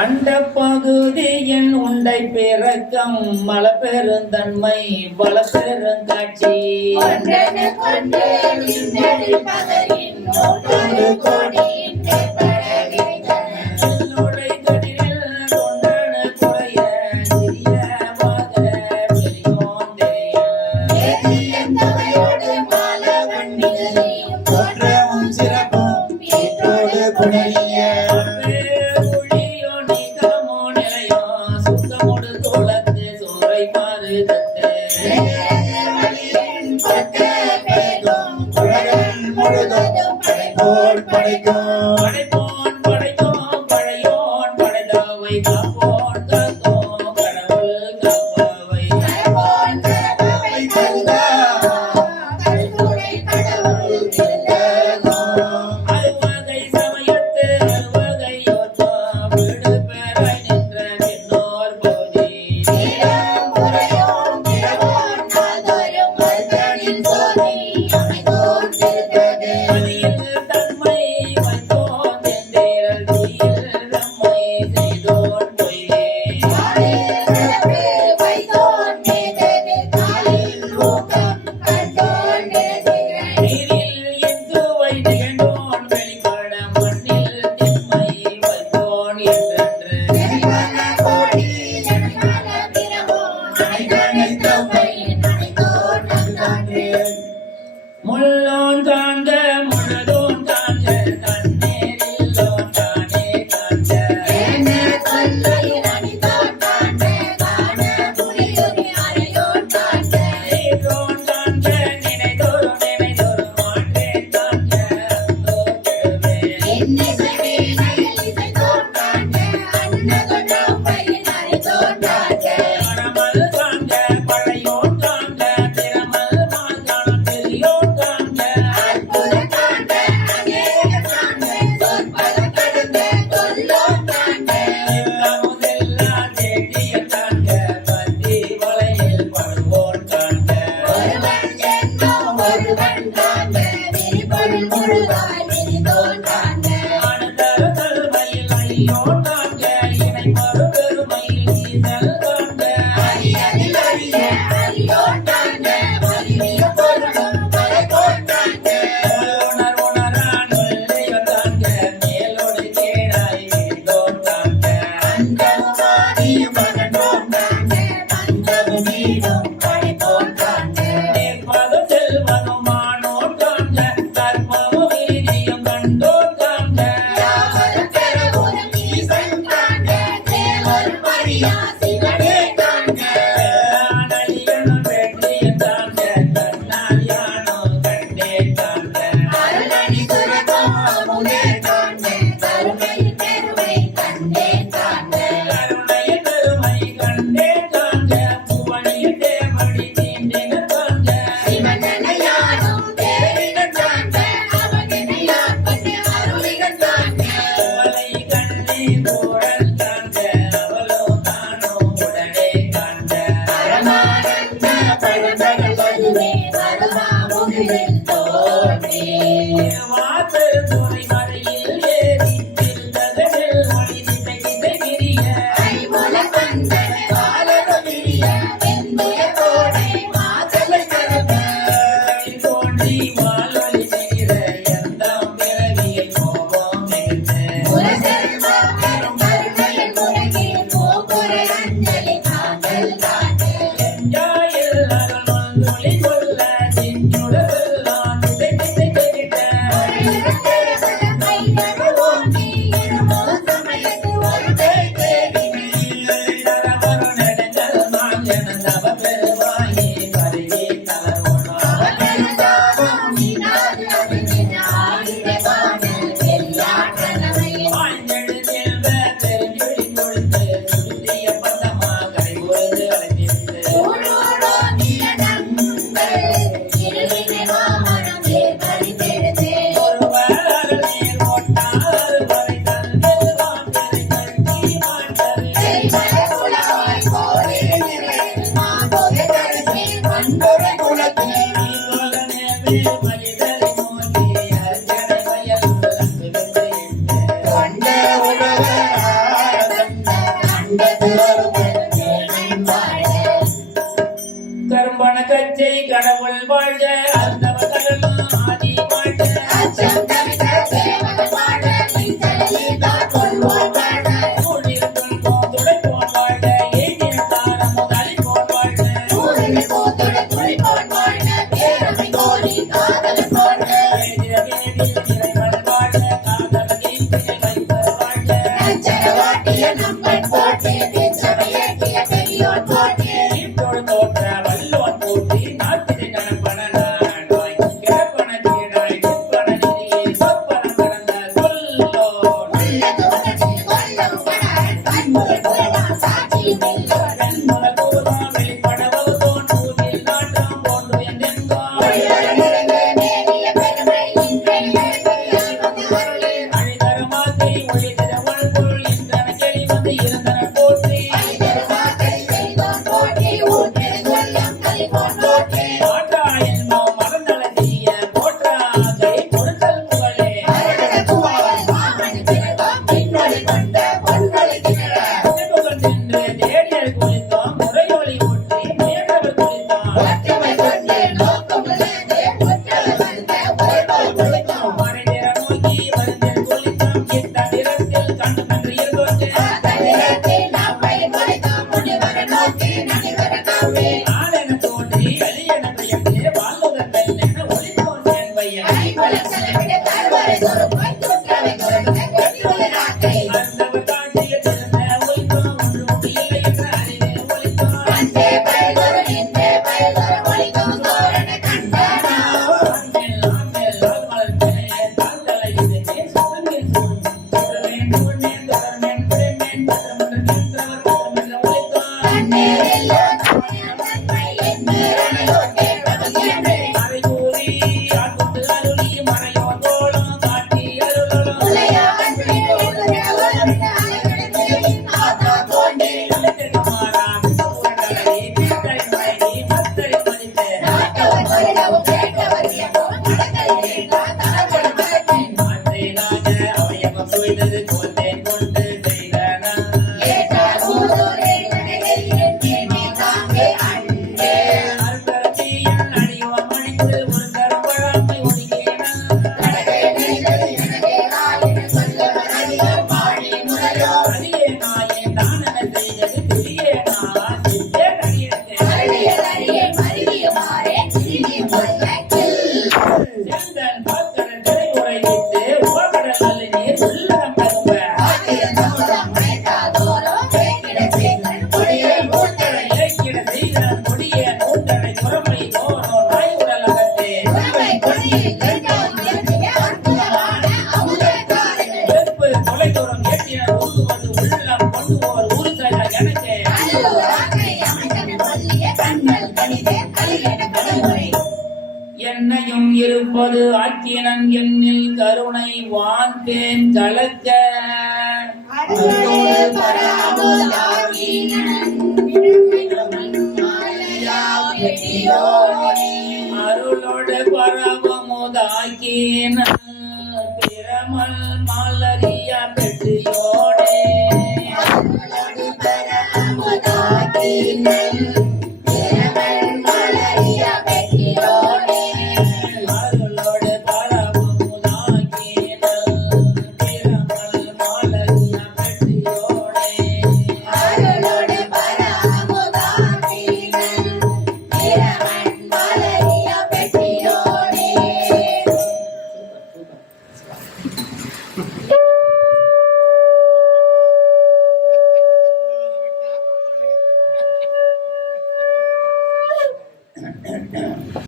அண்ட பகுதியின் உண்டை பிறக்கம் மல பெருந்தன்மை வள பெருங்காட்சி கொண்டு Bye. காண்பேன் கலக்க அருளோடு பரவமுதாக்கின பிரமல் மலரிய பெற்றியோடே அருளோடு